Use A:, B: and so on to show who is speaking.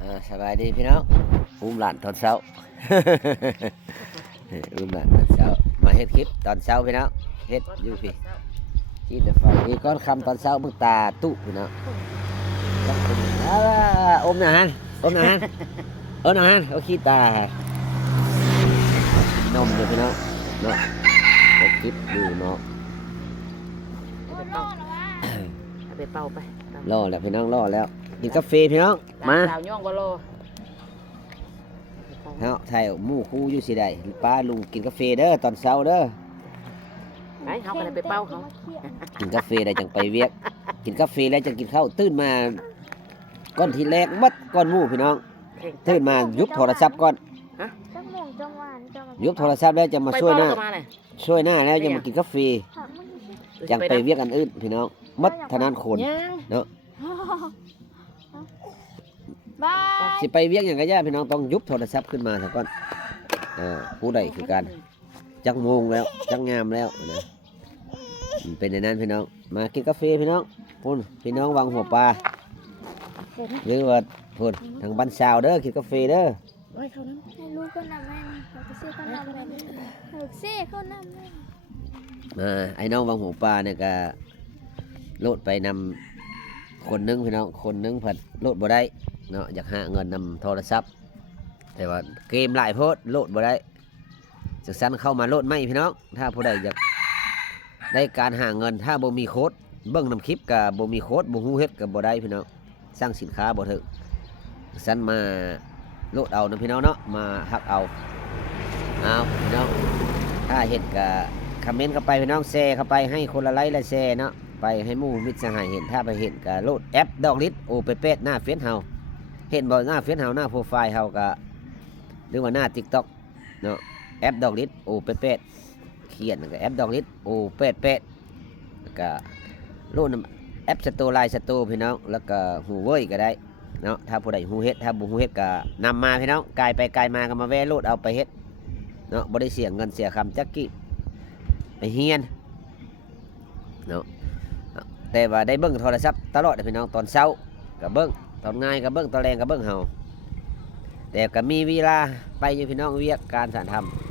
A: อ่าสบายดีพี่น้องอุ้มหลานตอนเช้าอุ้มหลานตอนเช้า มาเฮ็ดคลิปตอนเช้าพี่น้องเฮ็ดอยู่พี่ที่แต่ไฟมีก้อนคำตอนเช้ามึงตาตุพี่น้องอ่าอมหนาฮันอมหนาฮันอมหนาฮันเอาขี้ตาฮะนมเลยพี่น้องเนาะเฮ็ดคลิปดูเนาะ
B: เอาไปเป่าเอาไปเป่าร
A: อแล้วพี่น้องรอแล้ว กินกาแฟพี่น้อง มา
B: สาวย่องบ่โล
A: เฮาไทยหมู่คู่อยู่สิได้ป้าลุงกินกาแฟเด้อตอนเช้าเด้อ
B: ไหนเขาก็เลยไปเป่าเขา
A: กินกาแฟได้จังไปเวียก กินกาแฟแล้วจังกินข้าวตื่นมาก้อนที่แรกมัดก้อนหมู่พี่น้อง
B: เก่ง
A: ตื่นมายุบโทรศัพท์ก่อน
C: จังหมงจังหวานจังหวาน
A: ยุบโทรศัพท์แล้วจะมา
B: ไป
A: ช่วยห
B: เป่า
A: น้า
B: ก็มาเลย
A: ช่วยหน้าแล้วจะมากินกาแฟ
C: ถามมึงสิ
A: จังไปเวียกอันอื่นพี่น้องมัดทนานคน
B: ยัง
C: บาย
A: สิไปเวียกอย่างก็ยากพี่น้องต้องยุบโทรศัพท์ขึ้นมาซะก่อนเออผู้ใดคือการจักโมงแล้วจักงามแล้วนะมันเป็นในนั้นพี่น้อง มากินกาแฟพี่น้องพุ่นพี่น้องวางหัวปลาหรือว่าพุ่นทางบ้านชาวเด้อกินกาแฟเด้อ
B: โอ้ยเขานั้น
C: ให้ลูกก็นำแม่เราจะซื้อข้าวนำแม่ลูกซี่ข้าวนำแม่
A: มาไอ้น้องวางหัวปลาเนี่ยก็โลดไปนำคนหนึงพี่น้องคนหนึงผัดโลดบ่ได้ เนาะอยากหาเงินนำโทรศัพท์ แต่ว่าเกมหลายโพดโลดบ่ได้จากสั้นเข้ามาโลดไม่พี่น้องถ้าผู้ใดอยากได้การหาเงินถ้าบ่มีโค้ดเบิ่งนำคลิปกับบ่มีโค้ดบ่ฮู้เฮ็ดกับบ่ได้พี่น้องสร้างสินค้าบ่ถึกสั้นมาโลดเอานะพี่น้องเนาะมาฮักเอาเอาพี่น้องถ้าเฮ็ดก็คอมเมนต์เข้าไปพี่น้องแชร์เข้าไปให้คนละไลค์ละแชร์เนาะไปให้หมู่มิตรสหายเห็นถ้าไปเห็นก็โหลดแอปดอกลิศโอเปเปหน้าเฟซเฮา เห็นบ่หน้าเฟซเฮาหน้าโปรไฟล์เฮาก็หรือว่าหน้า TikTok เนาะแอปดอกลิศโอเปเปเขียนก็แอปดอกลิศโอเปเปแล้วก็โหลดนำแอปสตร์ไลน์สตร์พี่น้องแล้วก็หูเว้ยก็ได้เนาะถ้าผู้ใดหูเฮ็ดถ้าบ่หูเฮ็ดก็นำมาพี่น้องกายไปกายมาก็มาแวะโหลดเอาไปเฮ็ดเนาะบ่ได้เสียเงินเสียคำจักกี้ไปเฮียนเนาะแต่ว่าได้เบิ่งโทรศัพท์ตลอดพี่น้องตอนเช้าก็เบิ่ง ตอนง่ายกับเบิ้งตอนแรงกับเบิ้งเฮาแต่ก็มีเวลาไปอยู่พี่น้องเวียกการสานทำ